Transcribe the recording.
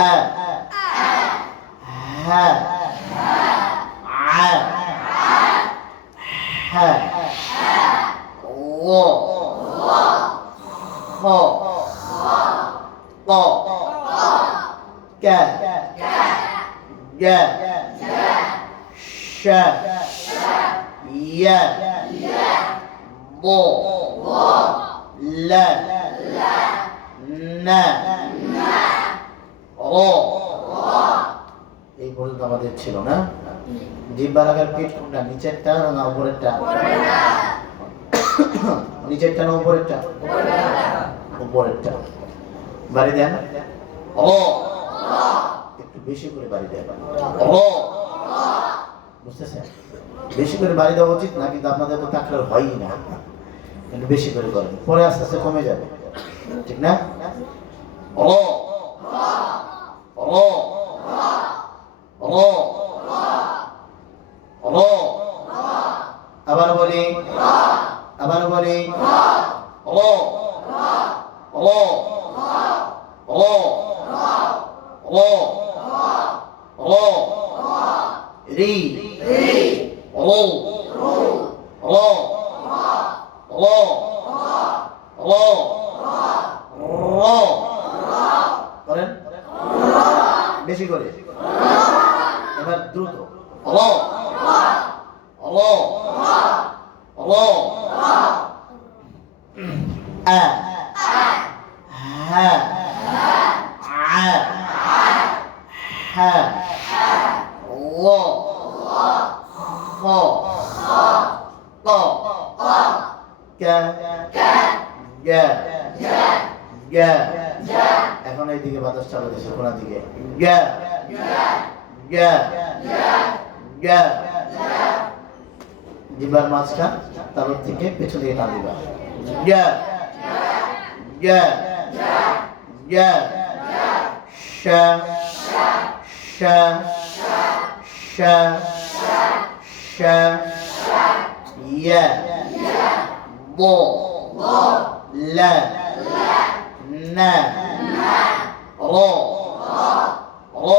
আ হা আ হা ও খ ক ক গ শ য় ব ল ন ও এই পর্যন্ত আমাদের ছিল না। জিহ্বার আগের পিঠ কোনটা? নিচেরটা না উপরেরটা? নিচেরটা না উপরেরটা? উপরেরটা। বাড়ি দেন ও, একটু বেশি করে বাড়ি দেন ও, বুঝতেছেন? বেশি করে বাড়ি দেওয়া উচিত না, কিন্তু আপনাদের তো তাকরার হয়ই না, কিন্তু বেশি করে করেন, পরে আস্তে আস্তে কমে যাবে, ঠিক না? ও ও ও ও, আবার বলি আবার বলি ও ও ও ও ও রি ও ও ও ও ও করেন বেশি করে, এবার দ্রুত ও ও ও আ হা আ হা ও খ ক ক গ গ, এখন এইদিকে বাতাস চালু দিচ্ছে, কোন দিকে? গ গ গ, জিহ্বার মাঝখান তালুর থেকে পেছন দিকে টান দিবা। গ গ গ শ শ শ শ য় ব ল ন র র